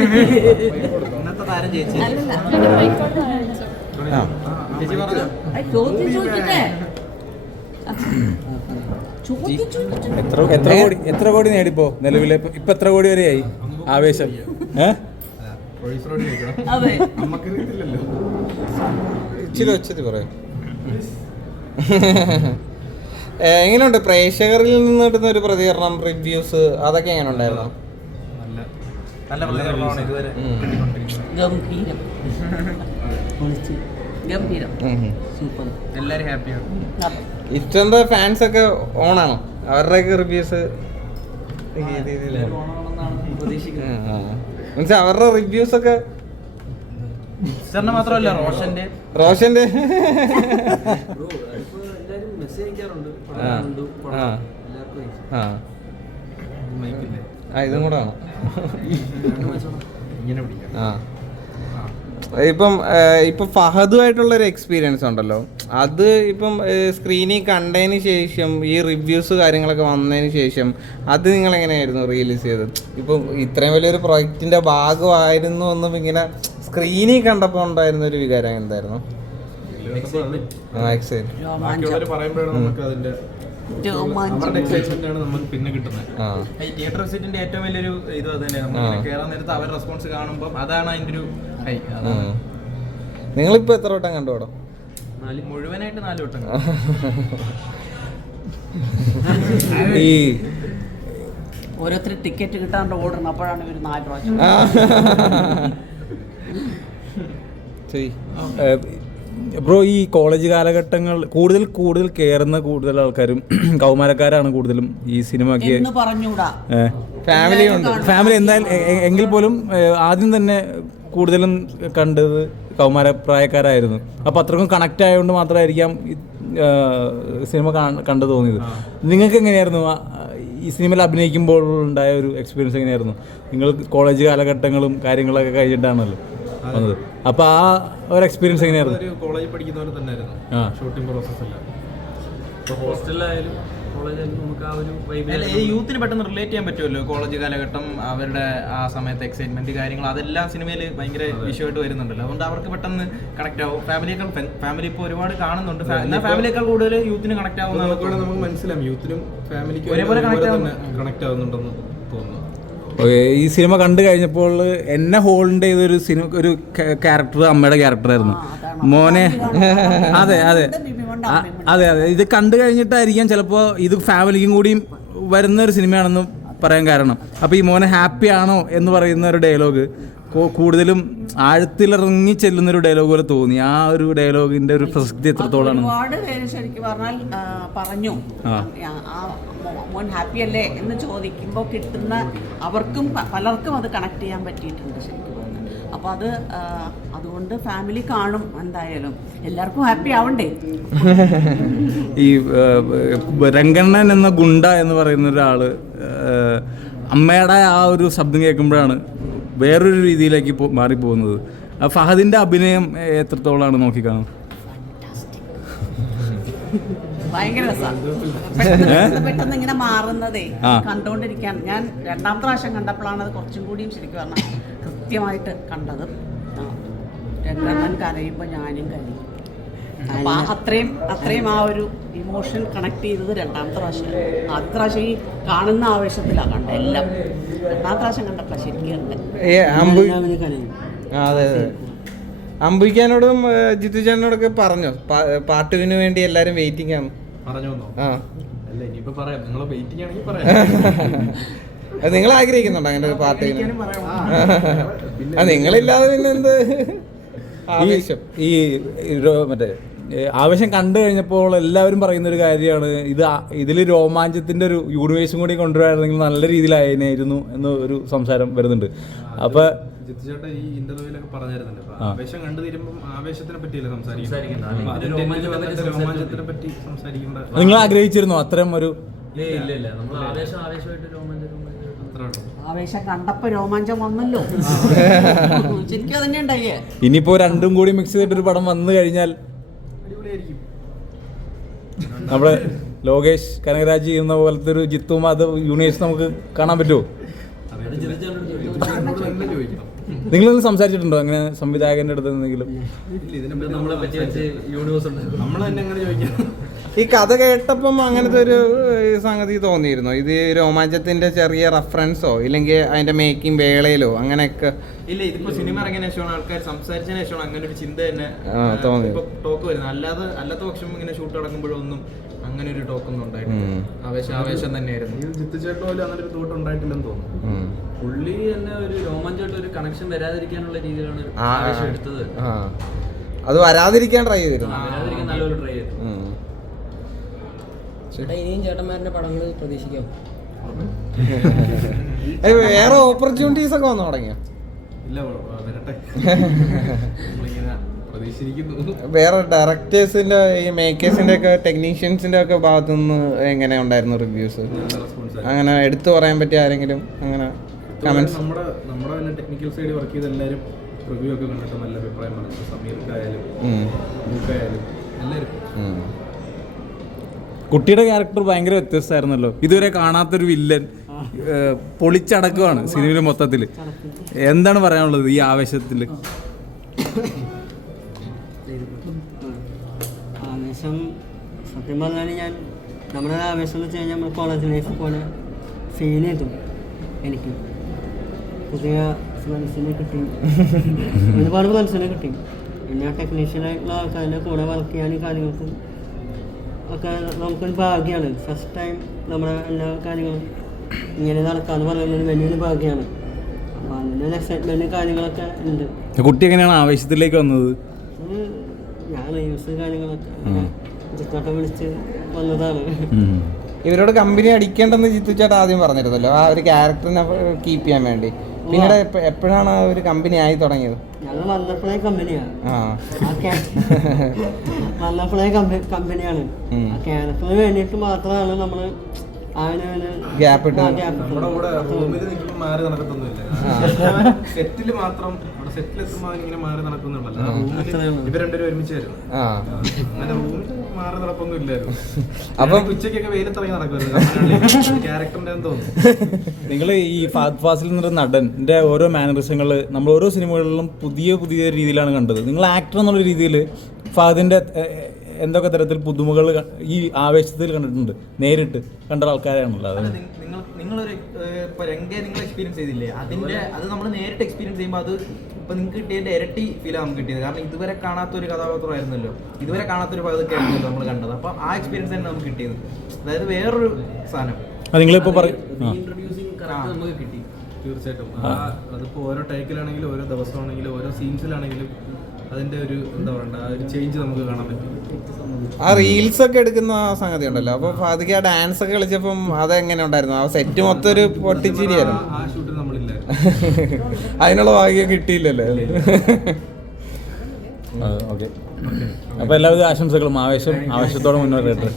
ഇന്നത്തെ താരം ചേച്ചി എത്ര എത്ര കോടി എത്ര കോടി നേടിപ്പോ നിലവിലെ? ഇപ്പൊ- എത്ര കോടി വരെയായി? ആവേശം. ഏഹ് ഇച്ചിരി വെച്ചത് പറയാം. എങ്ങനെയുണ്ട്? പ്രേക്ഷകരിൽ നിന്ന് കിട്ടുന്ന ഒരു പ്രതികരണം റിവ്യൂസ് അതൊക്കെ എങ്ങനെ ഉണ്ടായിരുന്നു നല്ല പ്രതികരണമാണ് ഇതുവരെ. ഗംഭീരം. സൂപ്പർ. ഹാപ്പിയാണ്. ഇഷ്ടം ഫാൻസ് ഒക്കെ ഓണാണോ. അവരുടെയൊക്കെ റിവ്യൂസ് മീൻസ് അവരുടെ റിവ്യൂസ് ഒക്കെ മാത്രമല്ല റോഷന്റെ. റോഷന്റെ. ബ്രോ അതിപ്പോ എല്ലാരും മെസ്സേജ് അയക്കാറുണ്ട്. പടം ആ. ആ. ഇതും കൂടെ ആണോ ആ. ഇപ്പം ഇപ്പം ഫഹദുമായിട്ടുള്ള ഒരു എക്സ്പീരിയൻസ് ഉണ്ടല്ലോ. അത് ഇപ്പം സ്ക്രീനിൽ കണ്ടതിന് ശേഷം ഈ റിവ്യൂസ് കാര്യങ്ങളൊക്കെ വന്നതിന് ശേഷം അത് നിങ്ങൾ എങ്ങനെയായിരുന്നു റിലീസ് ചെയ്തത്? ഇപ്പം ഇത്രയും വലിയൊരു പ്രൊജക്ടിന്റെ ഭാഗമായിരുന്നു എന്നും ഇങ്ങനെ സ്ക്രീനിൽ കണ്ടപ്പോൾ ഉണ്ടായിരുന്ന ഒരു വികാരം എന്തായിരുന്നു? ആ എക്സൈറ്റ് തിയേറ്റർ വിസിറ്റിന്റെ ഏറ്റവും വലിയൊരു ഇത് തന്നെ. കയറാൻ നേരത്ത് അവരുടെ റെസ്പോൺസ് കാണുമ്പോൾ അതാണ് അതിന്റെ ഒരു ഹൈ അതാണ്. നിങ്ങളിപ്പോ എത്ര വട്ടം കണ്ടു പടം നാല് മുഴുവനായിട്ട് നാല് വട്ടം ഈ ഓരോരുത്തർ ടിക്കറ്റ് കിട്ടാണ്ട് ഓടണം അപ്പോഴാണ് ഇവർ നാല് പ്രാവശ്യം. ബ്രോ ഈ കോളേജ് കാലഘട്ടങ്ങൾ കൂടുതൽ കൂടുതൽ കയറുന്ന കൂടുതൽ ആൾക്കാരും കൗമാരക്കാരാണ് കൂടുതലും ഈ സിനിമയ്ക്ക്. പറഞ്ഞൂടാ. ഫാമിലി ഉണ്ട്. ഫാമിലി എന്തായാലും എങ്കിൽ പോലും ആദ്യം തന്നെ കൂടുതലും കണ്ടത് കൗമാരപ്രായക്കാരായിരുന്നു. അപ്പൊ അപ്പോൾ അത്രക്കും കണക്റ്റ് ആയതുകൊണ്ട് മാത്രമായിരിക്കാം ഈ, സിനിമ കാണ്- കണ്ടു തോന്നിയത്. നിങ്ങൾക്ക് എങ്ങനെയായിരുന്നു? ഈ സിനിമയിൽ അഭിനയിക്കുമ്പോൾ ഉണ്ടായ ഒരു എക്സ്പീരിയൻസ് എങ്ങനെയായിരുന്നു? നിങ്ങൾ കോളേജ് കാലഘട്ടങ്ങളും കാര്യങ്ങളൊക്കെ കഴിഞ്ഞിട്ടാണല്ലോ. വന്നത്. അപ്പോൾ ആ ഒരു എക്സ്പീരിയൻസ് എങ്ങനെയായിരുന്നു? ഒരു കോളേജിൽ പഠിക്കുന്നവരെ തന്നെ ആയിരുന്നു ആ. ഷൂട്ടിംഗ് പ്രോസസ് എല്ലാം. ഹോസ്റ്റലിലായാലും കോളേജിലായാലും നമുക്ക് ആ ഒരു അല്ല, ഈ യൂത്തിന് പെട്ടെന്ന് റിലേറ്റ് ചെയ്യാൻ പറ്റുമല്ലോ? കോളേജ് കാലഘട്ടം അവരുടെ ആ സമയത്തെ എക്സൈറ്റ്മെന്റ് കാര്യങ്ങൾ അതെല്ലാം സിനിമയിൽ ഭയങ്കര വിഷയമായിട്ട് വരുന്നുണ്ടല്ലോ. അതുകൊണ്ട് അവർക്ക് പെട്ടെന്ന് കണക്ട് ആവും. ഫാമിലിയേക്കാൾ ഫാമിലി ഇപ്പോൾ ഒരുപാട് കാണുന്നുണ്ട്. എന്നാൽ ഫാമിലിയേക്കാൾ കൂടുതൽ യൂത്തിന് കണക്ട് ആവുന്ന നമുക്ക് മനസ്സിലാവും. യൂത്തിനും ഫാമിലിക്കും ഒരേപോലെ കണക്ട് ആവുന്നുണ്ടെന്ന് തോന്നുന്നു. ഈ സിനിമ കണ്ടു കഴിഞ്ഞപ്പോൾ എന്നെ ഹോൾഡ് ചെയ്തൊരു സിനിമ ഒരു ക്യാരക്ടർ അമ്മയുടെ ക്യാരക്ടർ ആയിരുന്നു. മോനെ അതെ അതെ. അതെ അതെ. ഇത് കണ്ടു കഴിഞ്ഞിട്ടായിരിക്കാം ചിലപ്പോൾ ഇത് ഫാമിലിക്കും കൂടിയും വരുന്ന ഒരു സിനിമയാണെന്ന് പറയാൻ കാരണം. അപ്പോൾ ഈ മോനെ ഹാപ്പി ആണോ എന്ന് പറയുന്ന ഒരു ഡയലോഗ്. കൂടുതലും ആഴത്തിലിറങ്ങി ചെല്ലുന്ന ഒരു ഡയലോഗ് പോലെ തോന്നി. ആ ഒരു ഡയലോഗിന്റെ ഒരു പ്രസക്തി എത്രത്തോളാണ്? ഒരുപാട് പേര് ശരിക്കും പറഞ്ഞാൽ പറഞ്ഞു. മോൻ ഹാപ്പി അല്ലേ എന്ന് ചോദിക്കുമ്പോൾ കിട്ടുന്ന അവർക്കും പലർക്കും അത് കണക്ട് ചെയ്യാൻ പറ്റിയിട്ടുണ്ട് ശരിക്കും അപ്പോൾ അത് അതുകൊണ്ട് ഫാമിലി കാണും എന്തായാലും. എല്ലാവർക്കും ഹാപ്പി ആവണ്ടേ? ഈ രംഗണ്ണൻ എന്ന ഗുണ്ട എന്ന് പറയുന്ന ഒരാൾ അമ്മയുടെ ആ ഒരു ശബ്ദം കേൾക്കുമ്പോഴാണ് വേറൊരു രീതിയിലേക്ക് മാറിപ്പോകുന്നത്. ആ ഫഹദിന്റെ അഭിനയം എത്രത്തോളാണ് നോക്കിക്കാണുന്നത് ഭയങ്കര രസമാണ് പെട്ടെന്ന് ഇങ്ങനെ മാറുന്നതേ കണ്ടോണ്ടിരിക്കാൻ ഞാൻ രണ്ടാമത്തെ പ്രാവശ്യം കണ്ടപ്പോഴാണ് അത് കുറച്ചും കൂടിയും ശരിക്കും പറഞ്ഞാൽ കൃത്യമായിട്ട് കണ്ടത്. രണ്ടെണ്ണം കരയുമ്പോൾ ഞാനും കരയും. അപ്പൊ ആ അത്രയും അത്രയും ആ ഒരു ഇമോഷൻ കണക്ട് ചെയ്തത് രണ്ടാമത്തെ പ്രാവശ്യം. ആദ്യത്തെ പ്രാവശ്യം ഈ കാണുന്ന ആവേശത്തിലാണ് കണ്ട എല്ലാം. രണ്ടാമത്തെ പ്രാവശ്യം കണ്ടപ്പോ ശരിക്കും അതെ അതെ. അമ്പുയ്ക്കാനോടും ജിത്തു ചേട്ടനോടൊക്കെ പറഞ്ഞോ? പാട്ടുവിന് വേണ്ടി എല്ലാരും വെയിറ്റിംഗ് ആണ്. പറഞ്ഞു ആ. അല്ല ഇനിയിപ്പോ പറയാം. നിങ്ങൾ വെയിറ്റിംഗ് ആണെങ്കിൽ പറയാം. അത് നിങ്ങൾ ആഗ്രഹിക്കുന്നുണ്ടോ അങ്ങനെ ഒരു നിങ്ങളില്ലാതെ പിന്നെ എന്ത്? ഈ മറ്റേ ആവശ്യം ആവേശം കണ്ടു കഴിഞ്ഞപ്പോൾ എല്ലാവരും പറയുന്ന ഒരു കാര്യമാണ് ഇത് ഇതിൽ രോമാഞ്ചത്തിന്റെ ഒരു യൂണിവേഴ്സും കൂടി കൊണ്ടുവരായിരുന്നെങ്കിൽ നല്ല രീതിയിലായിരുന്നു എന്ന് ഒരു സംസാരം വരുന്നുണ്ട്. അപ്പൊ ജിത്തുചേട്ട ഈ ഇന്റർവ്യൂലൊക്കെ പറഞ്ഞിരുന്നുണ്ട്. അപ്പൊ ആവേശം കണ്ടു തീരുമ്പോൾ ആവേശത്തിനെ പറ്റിയല്ലേ സംസാരിക്കുന്നത്? രോമാഞ്ചത്തിനെ പറ്റി സംസാരിക്കേണ്ട നിങ്ങൾ ആഗ്രഹിച്ചിരുന്നു? അത്തരം ഒരു ഇല്ല ഇല്ല നമ്മൾ ആവേശം ആവേശമായിട്ട് രോമാഞ്ചം ആവേശം കണ്ടപ്പോൾ രോമാഞ്ചം വന്നല്ലോ ശരിക്കും അതന്നെ ഉണ്ടായേ ഇനിയിപ്പോ രണ്ടും കൂടി മിക്സ് ചെയ്തിട്ടൊരു പടം വന്നു കഴിഞ്ഞാൽ അടിപൊളിയായിരിക്കും നമ്മുടെ ലോകേഷ് കനകരാജ് ചെയ്യുന്ന പോലത്തെ ഒരു ജിത്തും അത് യൂണിവേഴ്സ് നമുക്ക് കാണാൻ പറ്റുമോ നിങ്ങളൊന്ന് സംസാരിച്ചിട്ടുണ്ടോ അങ്ങനെ സംവിധായകന്റെ അടുത്ത് എന്തെങ്കിലും ഇതിനെ നമ്മളെ പറ്റി യൂണിവേഴ്സ് നമ്മൾ തന്നെ അങ്ങനെ ചോദിക്കണം ഈ കഥ കേട്ടപ്പം അങ്ങനത്തെ ഒരു സംഗതി തോന്നിയിരുന്നു. ഇത് രോമാഞ്ചത്തിന്റെ ചെറിയ റെഫറൻസോ ഇല്ലെങ്കിൽ അതിന്റെ മേക്കിംഗ് വേളയിലോ അങ്ങനെയൊക്കെ? ഇല്ല ഇതിപ്പോ സിനിമ ഇറങ്ങിയ ശേഷമാണ് ആൾക്കാർ സംസാരിച്ചതിന് ശേഷമാണ് അങ്ങനെ ഒരു ചിന്ത തന്നെ ആ, തോന്നി. ഇപ്പൊ ടോക്ക് വരുന്നത്. അല്ലാതെ അല്ലാത്ത പക്ഷം ഇങ്ങനെ ഷൂട്ട് തുടങ്ങുമ്പോഴൊന്നും അങ്ങനെ ഒരു ടോക്ക് ഒന്നും ഉണ്ടായിട്ടില്ല. ആവേശം ആവേശം തന്നെയായിരുന്നു. ഈ ജിത്തു ചേട്ടൻ പോലും അങ്ങനെ ഒരു തോട്ട് ഉണ്ടായിട്ടില്ലെന്ന് തോന്നുന്നു. പുള്ളി തന്നെ ഒരു രോമാഞ്ചമായിട്ട് ഒരു കണക്ഷൻ വരാതിരിക്കാനുള്ള രീതിയിലാണ് ആവേശം എടുത്തത്. ആ. അത് വരാതിരിക്കാൻ ട്രൈ ചെയ്തിരുന്നു. വരാതിരിക്കാൻ നല്ലൊരു ട്രൈ ചെയ്തു. ചേട്ടാ ഇനിയും ചേട്ടന്മാരുടെ പടങ്ങൾ പ്രതീക്ഷിക്കാം. വേറെ ഓപ്പർച്യൂണിറ്റീസ് ഒക്കെ വന്നു തുടങ്ങിയോ? ഇല്ല വരട്ടെ. വേറെ ഡയറക്ടേഴ്സിന്റെ ഈ മേക്കേഴ്സിന്റെ ഒക്കെ ടെക്നീഷ്യൻസിന്റെ ഒക്കെ ഭാഗത്തു നിന്ന് എങ്ങനെ ഉണ്ടായിരുന്നു റിവ്യൂസ് അങ്ങനെ എടുത്തു പറയാൻ പറ്റിയ ആരെങ്കിലും അങ്ങനെ കമന്റ്സ് നമ്മുടെ നമ്മുടെ തന്നെ ടെക്നിക്കൽ സൈഡ് വർക്ക് ചെയ്ത എല്ലാവരും റിവ്യൂ ഒക്കെ കണ്ടിട്ട് നല്ല അഭിപ്രായം പറഞ്ഞു. സമീർക്കായാലും എല്ലാവരും കുട്ടിയുടെ ക്യാരക്ടർ ഭയങ്കര വ്യത്യസ്തമായിരുന്നല്ലോ. ഇതുവരെ കാണാത്തൊരു വില്ലൻ പൊളിച്ചടക്കുവാണ് സിനിമയിൽ മൊത്തത്തിൽ എന്താണ് പറയാനുള്ളത് ഈ ആവേശത്തിൽ ആവേശം സത്യം പറഞ്ഞാൽ ഞാൻ നമ്മുടെ ആവേശം എന്ന് വെച്ച് കഴിഞ്ഞാൽ നമ്മൾ കോളേജ് ലൈഫ് പോലെ ഫീൽ ചെയ്തു എനിക്ക്. പുതിയ ഫ്രണ്ട്സിനെ കിട്ടി. ഒരുപാട് ഫ്രണ്ട്സിനെ കിട്ടി. പിന്നെ ടെക്നീഷ്യനായിട്ടുള്ള ആൾക്കാരുടെ കൂടെ വർക്ക് ചെയ്യാനും കാര്യങ്ങൾക്കും ഒക്കെ നമുക്കൊരു ഭാഗ്യമാണ് ഫസ്റ്റ് ടൈം നമ്മുടെ എല്ലാ കാര്യങ്ങളും ഇങ്ങനെ നടക്കാന്ന് പറയുന്നത് വലിയൊരു ഭാഗ്യമാണ് അപ്പോൾ അതിന്റെ ഒരു എക്സൈറ്റ്മെന്റും കാര്യങ്ങളൊക്കെ ഉണ്ട്. കുട്ടി എങ്ങനെയാണ് ആവേശത്തിലേക്ക് വന്നത്? ഞാൻ റീൽസ് കാര്യങ്ങളൊക്കെ ചിത്തോട്ടം വിളിച്ച് വന്നതാണ്. ഇവരോട് കമ്പനി അടിക്കേണ്ടെന്ന് ചേട്ടാ ആദ്യം പറഞ്ഞിരുന്നല്ലോ. ആ ഒരു ക്യാരക്ടറിനെ കീപ്പ് ചെയ്യാൻ വേണ്ടി. പിന്നീട് എപ്പോഴാണ് ആ ഒരു കമ്പനി ആയി തുടങ്ങിയത്? ഞങ്ങൾ വന്നപ്പോഴേ കമ്പനിയാണ് വന്നപ്പോഴേ കമ്പനിയാണ് ക്യാരക്ടറിന് വേണ്ടിയിട്ട് മാത്രമാണ് നമ്മൾ ഗ്യാപ്പ് Gap ഇട്ട് നമ്മുടെ കൂടെ റൂമിൽ നിൽക്കുമ്പോൾ മാറി നടക്കത്തൊന്നുമില്ല സെറ്റിൽ മാത്രം അവിടെ സെറ്റിൽ എത്തുമ്പോൾ ഇങ്ങനെ മാറി നടക്കുന്നുണ്ടല്ലോ രണ്ടുപേരും ഒരുമിച്ച് വരുന്നു. ആ. അങ്ങനെ റൂമിൽ മാറി നടപ്പൊന്നും ഇല്ലായിരുന്നു. അപ്പം- അപ്പം ഉച്ചയ്ക്കൊക്കെ വെയിലത്തിറങ്ങി നടക്കുമായിരുന്നു ക്യാരക്ടറിന്റെ തോന്നുന്നു നിങ്ങൾ ഈ ഫാദ് ഫാസിൽ എന്നൊരു നടന്റെ ഓരോ മാനറിസങ്ങൾ നമ്മൾ ഓരോ സിനിമകളിലും പുതിയ പുതിയ രീതിയിലാണ് കണ്ടത്. നിങ്ങൾ ആക്ടർ എന്നുള്ള രീതിയിൽ ഫാദിന്റെ എന്തൊക്കെ തരത്തിൽ പുതുമകൾ ഈ ആവേശത്തിൽ കണ്ടിട്ടുണ്ട് നേരിട്ട് കണ്ട ആൾക്കാരാണല്ലോ അത്. നിങ്ങൾ നിങ്ങളൊരു ഏഹ്, ഇപ്പൊ നിങ്ങൾ എക്സ്പീരിയൻസ് ചെയ്തില്ലേ? അതിന്റെ അത് നമ്മൾ നേരിട്ട് എക്സ്പീരിയൻസ് ചെയ്യുമ്പോൾ അത് ഇപ്പൊ നിങ്ങൾക്ക് കിട്ടിയതിന്റെ ഇരട്ടി ഫീൽ നമുക്ക് കിട്ടിയത്. കാരണം ഇതുവരെ കാണാത്ത ഒരു കഥാപാത്രമായിരുന്നല്ലോ. ഇതുവരെ കാണാത്ത ഒരു പകുതി ആയിരുന്നല്ലോ നമ്മൾ കണ്ടത്. അപ്പൊ ആ എക്സ്പീരിയൻസ് തന്നെ നമുക്ക് കിട്ടിയത്. അതായത് വേറൊരു സാധനം. നിങ്ങളിപ്പോൾ പറയും നമുക്ക് കിട്ടി. തീർച്ചയായിട്ടും. ആ അതിപ്പോൾ ഓരോ ടൈക്കിലാണെങ്കിലും ഓരോ ദിവസമാണെങ്കിലും ഓരോ സീൻസിലാണെങ്കിലും അതിന്റെ ഒരു എന്താ പറയണ്ട ആ ഒരു ചേഞ്ച് നമുക്ക് കാണാൻ പറ്റും. ആ റീൽസ് ഒക്കെ എടുക്കുന്ന ആ സംഗതി ഉണ്ടല്ലോ. അപ്പൊ ഫാദിക്ക് ആ ഡാൻസ് ഒക്കെ കളിച്ചപ്പം അതെങ്ങനെ ഉണ്ടായിരുന്നു? ആ സെറ്റ് മൊത്തം ഒരു പൊട്ടിച്ചിരിയായിരുന്നു. ആ ഷൂട്ടിൽ നമ്മളില്ലായിരുന്നു. അതിനുള്ള ഭാഗ്യം കിട്ടിയില്ലല്ലോ. ഓക്കെ. അപ്പോൾ എല്ലാവിധ ആശംസകളും ആവേശം ആവേശത്തോടെ മുന്നോട്ട്